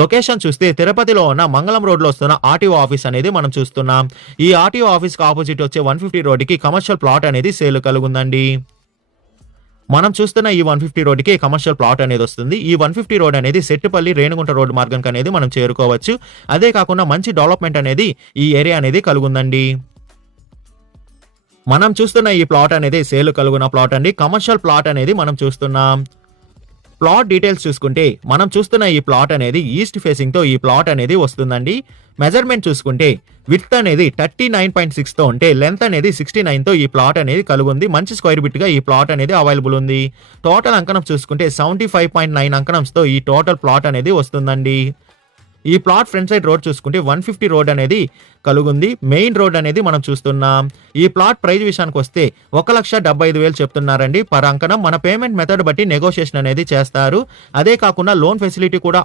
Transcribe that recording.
Location చూస్తే తిరుపతిలో ఉన్న మంగళం రోడ్లో వస్తున్న ఆర్టీఓ ఆఫీస్ అనేది మనం చూస్తున్నాం. ఈ ఆర్టీఓ ఆఫీస్ కి ఆపోజిట్ వచ్చే 150 రోడ్డుకి కమర్షియల్ ప్లాట్ అనేది సేల్ కలుగుందండి. మనం చూస్తున్న ఈ 150 రోడ్డుకి కమర్షియల్ ప్లాట్ అనేది వస్తుంది. ఈ 150 రోడ్ అనేది సెట్టుపల్లి రేణిగుంట రోడ్డు మార్గంకి అనేది మనం చేరుకోవచ్చు. అదే కాకుండా మంచి డెవలప్మెంట్ అనేది ఈ ఏరియా అనేది కలుగుందండి. మనం చూస్తున్న ఈ ప్లాట్ అనేది సేల్ కలుగున్న ప్లాట్ అండి. కమర్షియల్ ప్లాట్ అనేది మనం చూస్తున్నాం. ప్లాట్ డీటెయిల్స్ చూసుకుంటే మనం చూస్తున్న ఈ ప్లాట్ అనేది ఈస్ట్ ఫేసింగ్ తో ఈ ప్లాట్ అనేది వస్తుందండి. మెజర్మెంట్ చూసుకుంటే విడ్త్ అనేది 39.6 తో ఉంటే లెంత్ అనేది 69 తో ఈ ప్లాట్ అనేది కలుగుంది. మంచి స్క్వేర్ బిట్ గా ఈ ప్లాట్ అనేది అవైలబుల్ ఉంది. టోటల్ అంకణం చూసుకుంటే 75.9 అంకణంస్ తో ఈ టోటల్ ప్లాట్ అనేది వస్తుందండి. ఈ ప్లాట్ ఫ్రంట్ సైడ్ రోడ్ చూసుకుంటే 150 రోడ్ అనేది కలుగుంది. మెయిన్ రోడ్ అనేది మనం చూస్తున్నాం. ఈ ప్లాట్ ప్రైస్ విషయానికి వస్తే 1,75,000 చెప్తున్నారండి పర్ అంకణం. మన పేమెంట్ మెథడ్ బట్టి నెగోషియేషన్ అనేది చేస్తారు. అదే కాకుండా లోన్ ఫెసిలిటీ కూడా